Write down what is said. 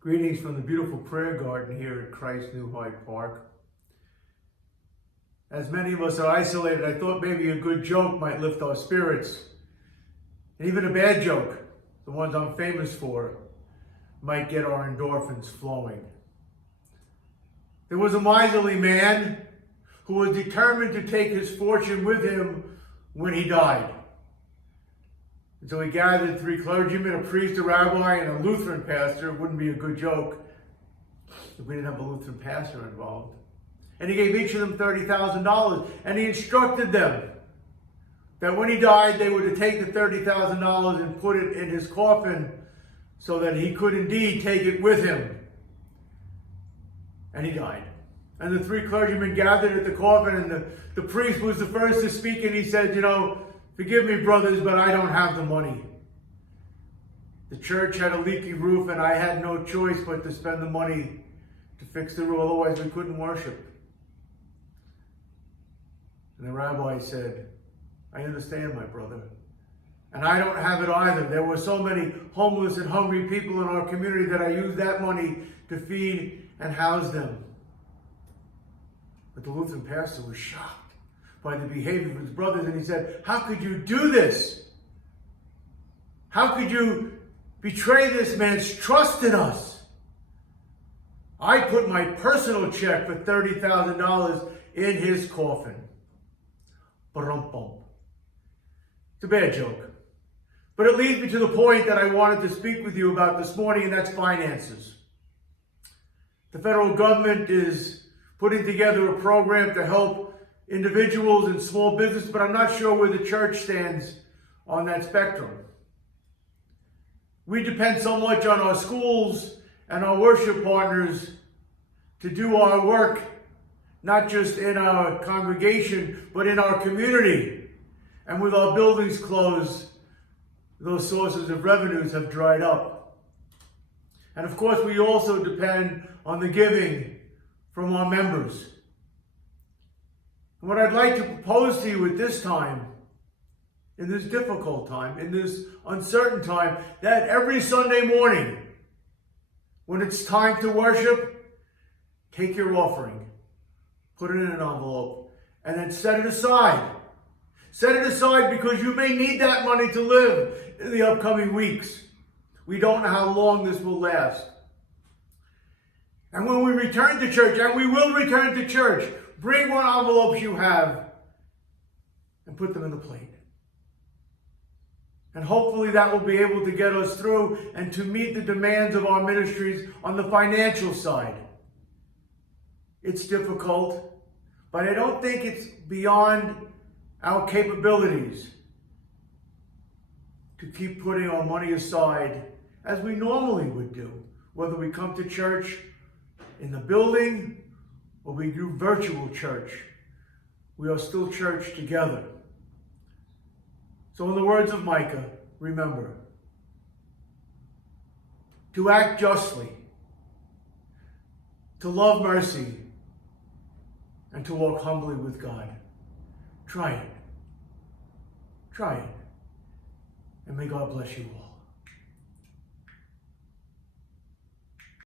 Greetings from the beautiful prayer garden here at Christ New Hyde Park. As many of us are isolated, I thought maybe a good joke might lift our spirits. And even a bad joke, the ones I'm famous for, might get our endorphins flowing. There was a miserly man who was determined to take his fortune with him when he died. And so he gathered 3 clergymen, a priest, a rabbi, and a Lutheran pastor. It wouldn't be a good joke if we didn't have a Lutheran pastor involved. And he gave each of them $30,000. And he instructed them that when he died, they were to take the $30,000 and put it in his coffin so that he could indeed take it with him. And he died. And the 3 clergymen gathered at the coffin, and the priest was the first to speak, and he said, "Forgive me, brothers, but I don't have the money. The church had a leaky roof, and I had no choice but to spend the money to fix the roof, otherwise we couldn't worship." And the rabbi said, "I understand, my brother. And I don't have it either. There were so many homeless and hungry people in our community that I used that money to feed and house them." But the Lutheran pastor was shocked by the behavior of his brothers, and he said, "How could you do this? How could you betray this man's trust in us? I put my personal check for $30,000 in his coffin." Ba-rum-bum. It's a bad joke. But it leads me to the point that I wanted to speak with you about this morning, and that's finances. The federal government is putting together a program to help individuals and small business, but I'm not sure where the church stands on that spectrum. We depend so much on our schools and our worship partners to do our work, not just in our congregation, but in our community. And with our buildings closed, those sources of revenues have dried up. And of course, we also depend on the giving from our members. And what I'd like to propose to you at this time, in this difficult time, in this uncertain time, that every Sunday morning, when it's time to worship, take your offering, put it in an envelope, and then set it aside. Set it aside because you may need that money to live in the upcoming weeks. We don't know how long this will last. And when we return to church, and we will return to church, bring what envelopes you have and put them in the plate. And hopefully that will be able to get us through and to meet the demands of our ministries on the financial side. It's difficult, but I don't think it's beyond our capabilities to keep putting our money aside as we normally would do, whether we come to church in the building or we do virtual church. We are still church together. So in the words of Micah, remember to act justly, to love mercy, and to walk humbly with God. Try it. Try it. And may God bless you all.